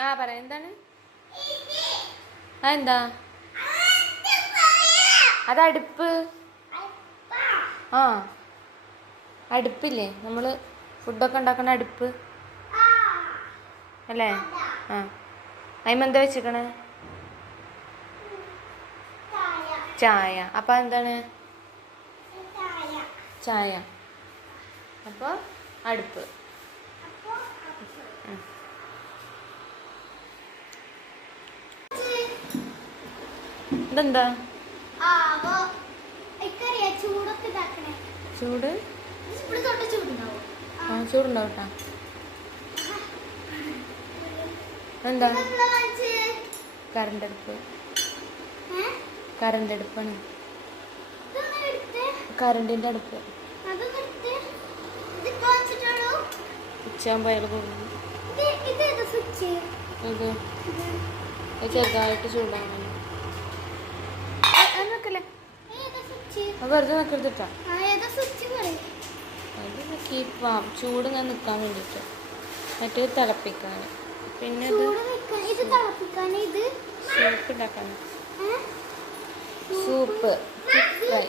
ആ പറ എന്താണ് ആ എന്താ അത് അടുപ്പ് ആ അടുപ്പില്ലേ നമ്മൾ ഫുഡൊക്കെ ഉണ്ടാക്കുന്ന അടുപ്പ് അല്ലേ ആ അതിമെന്താ വെച്ചിക്കണേ ചായ അപ്പം എന്താണ് ചായ അപ്പോൾ അടുപ്പ് ഇതെന്താ ചൂട് ആ ചൂടുണ്ടാവും കേട്ടോ എന്താ കറണ്ട് അടുപ്പ് കറണ്ട് അടുപ്പാണ് കറണ്ടിൻ്റെ അടുപ്പ് ഉച്ചയാകുമ്പോൾ അയാൾ പോകുന്നു ഇത് ചെറുതായിട്ട് ചൂടാണ് വെക്കല്ലേ വെറുതെ വെക്കരുതിട്ടാ അത് ചൂട് ഞാൻ നിൽക്കാൻ വേണ്ടിയിട്ട് മറ്റേ തിളപ്പിക്കാൻ പിന്നെ സൂപ്പ് ഉണ്ടാക്കാൻ സൂപ്പ് ഫ്രൈ